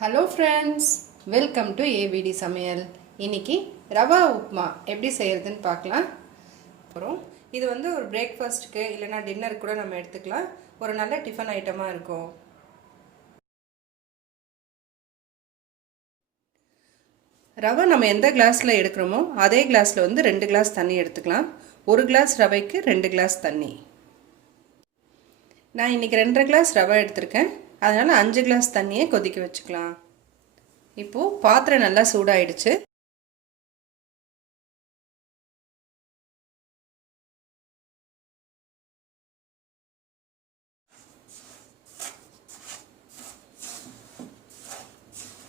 Hello friends, welcome to AVT சமையல். இன்னைக்கு ரவா உப்மா எப்படி செய்யறதுன்னு பார்க்கலாம். அப்புறம் இது வந்து ஒரு பிரேக்ஃபாஸ்ட்டுக்கு இல்லைனா டின்னருக்கு கூட நம்ம எடுத்துக்கலாம். ஒரு நல்ல டிஃபன் ஐட்டமாக இருக்கும். ரவை நம்ம எந்த கிளாஸில் எடுக்கிறோமோ அதே கிளாஸில் வந்து 2 கிளாஸ் தண்ணி எடுத்துக்கலாம். 1 கிளாஸ் ரவைக்கு 2 கிளாஸ் தண்ணி. நான் இன்றைக்கி 2.5 கிளாஸ் ரவை எடுத்திருக்கேன். அதனால் 5 கிளாஸ் தண்ணியை கொதிக்க வச்சுக்கலாம். இப்போது பாத்திரம் நல்லா சூடாயிடுச்சு.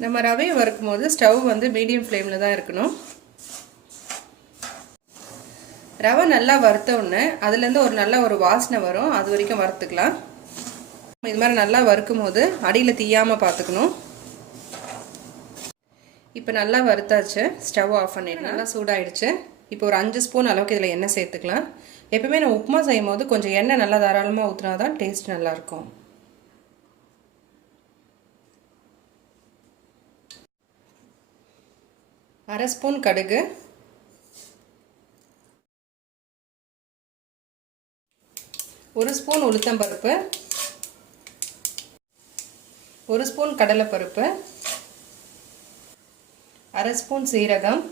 நம்ம ரவையை வறுக்கும் போது ஸ்டவ் வந்து மீடியம் ஃப்ளேமில் தான் இருக்கணும். ரவை நல்லா வறுத்த உடனே அதுலேருந்து ஒரு நல்ல ஒரு வாசனை வரும். அது வரைக்கும் வறுத்துக்கலாம். இது மாதிரி நல்லா வறுக்கும் போது அடியில் தீயாமல் பார்த்துக்கணும். இப்போ நல்லா வறுத்தாச்சு. ஸ்டவ் ஆஃப் பண்ணிட்டு நல்லா சூடாயிடுச்சு. இப்போ ஒரு 5 ஸ்பூன் அளவுக்கு இதில் எண்ணெய் சேர்த்துக்கலாம். எப்பவுமே நான் உப்புமா செய்யும் போது கொஞ்சம் எண்ணெய் நல்லா தாராளமாக ஊற்றினா தான் டேஸ்ட் நல்லாயிருக்கும். அரை ஸ்பூன் கடுகு, 1 ஸ்பூன் உளுத்தம்பருப்பு, 1 ஸ்பூன் கடலைப்பருப்பு, அரை ஸ்பூன் சீரகம்,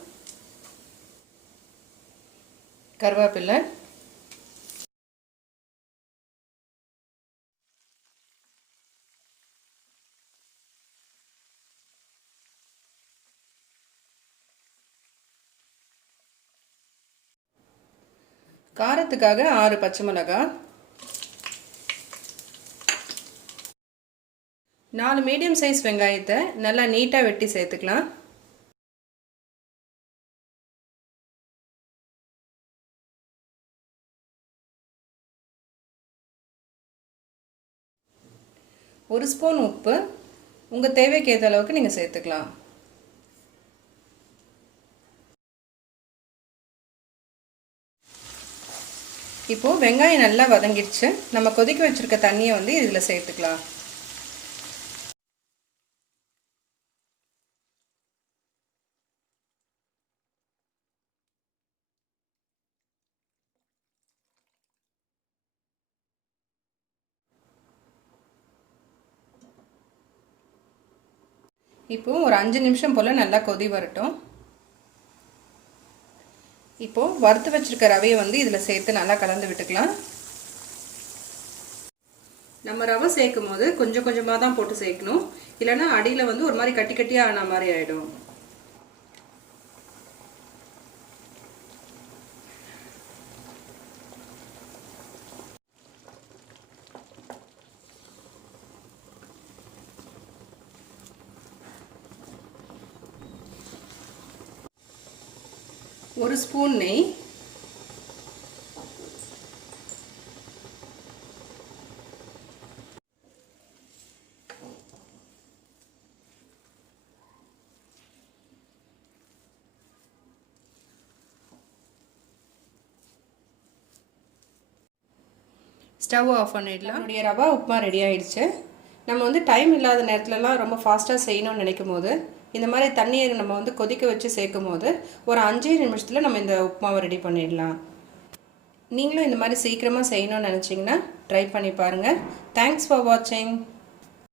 கருவேப்பிலை, காரத்துக்காக 6 பச்சை மிளகாய், 4 மீடியம் சைஸ் வெங்காயத்தை நல்லா நீட்டாக வெட்டி சேர்த்துக்கலாம். ஒரு ஸ்பூன் உப்பு உங்கள் தேவைக்கு ஏற்ற அளவுக்கு நீங்கள் சேர்த்துக்கலாம். இப்போது வெங்காயம் நல்லா வதங்கிடுச்சு. நம்ம கொதிக்க வச்சுருக்க தண்ணியை வந்து இதில் சேர்த்துக்கலாம். இப்போது ஒரு 5 நிமிஷம் போல் நல்லா கொதி வரட்டும். இப்போது வறுத்து வச்சுருக்க ரவையை வந்து இதில் சேர்த்து நல்லா கலந்து விட்டுக்கலாம். நம்ம ரவை சேர்க்கும் போது கொஞ்சம் கொஞ்சமாக தான் போட்டு சேர்க்கணும். இல்லைன்னா அடியில் வந்து ஒரு மாதிரி கட்டி கட்டியாக ஆன மாதிரி ஆகிடும். ஒரு ஸ்பூன் நெய், ஸ்டவ் ஆஃப் பண்ணிடலாம். நம்மளுடைய ரவா உப்புமா ரெடி ஆயிடுச்சு. நம்ம வந்து டைம் இல்லாத நேரத்துலலாம் ரொம்ப ஃபாஸ்ட்டாக செய்யணும்னு நினைக்கும் போது இந்த மாதிரி தண்ணியை நம்ம வந்து கொதிக்க வச்சு சேர்க்கும் போது ஒரு 5 நிமிஷத்தில் நம்ம இந்த உப்புமாவை ரெடி பண்ணிடலாம். நீங்களும் இந்த மாதிரி சீக்கிரமாக செய்யணும்னு நினச்சிங்கன்னா ட்ரை பண்ணி பாருங்கள். தேங்க்ஸ் ஃபார் வாட்சிங்.